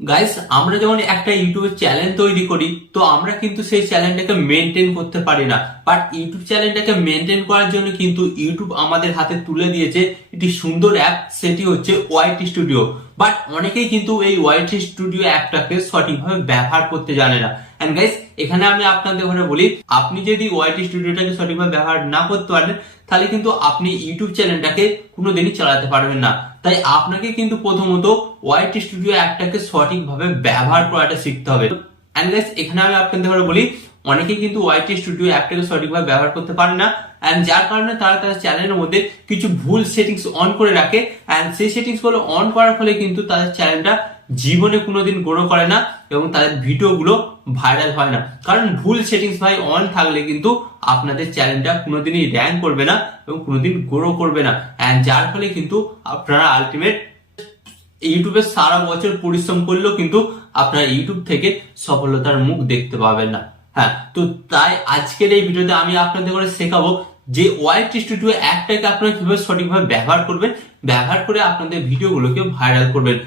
Guys, আমরা যখন একটা ইউটিউবে চ্যানেল তৈরি করি তো আমরা কিন্তু সেই চ্যানেলটাকে মেনটেন করতে পারি না। বাট ইউটিউব চ্যানেলটাকে মেনটেন করার জন্য কিন্তু ইউটিউব আমাদের হাতে তুলে দিয়েছে একটি সুন্দর অ্যাপ, সেটি হচ্ছে ওয়াইটি স্টুডিও। বাট অনেকেই কিন্তু এই ওয়াইটি স্টুডিও অ্যাপটাকে সঠিকভাবে ব্যবহার করতে জানে না। এন্ড গাইস, এখানে আমি আপনাদের ঘরে বলি, আপনি যদি ওয়াইটি স্টুডিওটাকে সঠিকভাবে ব্যবহার না করতে পারেন তাহলে কিন্তু আপনি ইউটিউব চ্যানেলটাকে কোনোদিনই চালাতে পারবেন না। তাই আপনাকে কিন্তু প্রথমত ওয়াইটি স্টুডিও অ্যাপটাকে সঠিকভাবে ব্যবহার করাটা শিখতে হবে। এন্ড গাইস, এখানে আমি আপনাদের ঘরে বলি, অনেকেই কিন্তু ওয়াইটি স্টুডিও অ্যাপটাকে সঠিকভাবে ব্যবহার করতে পারে না, এন্ড যার কারণে তারা তাদের চ্যানেলের মধ্যে কিছু ভুল সেটিংস অন করে রাখে। এন্ড সেই সেটিংস গুলো অন করার ফলে কিন্তু তাদের চ্যানেলটা জীবনে কোনোদিন গ্রো করে না এবং তাদের ভিডিওগুলো ভাইরাল হয় না। কারণ ভুল সেটিংস ভাই অন থাকলে কিন্তু আপনাদের চ্যানেলটা কোনোদিনই র্যাঙ্ক করবে না এবং কোনোদিন গ্রো করবে না। এন্ড যার ফলে কিন্তু আপনারা আলটিমেট ইউটিউবে সারা বছর পরিশ্রম করলেও কিন্তু আপনারা ইউটিউব থেকে সফলতার মুখ দেখতে পাবেন না। হ্যাঁ, তো তাই আজকের এই ভিডিওতে আমি আপনাদের করে শেখাবো যে ওয়াইটি স্টুডিও অ্যাপটাকে আপনারা কিভাবে সঠিকভাবে ব্যবহার করবেন, ব্যবহার করে আপনাদের ভিডিওগুলোকে ভাইরাল করবেন।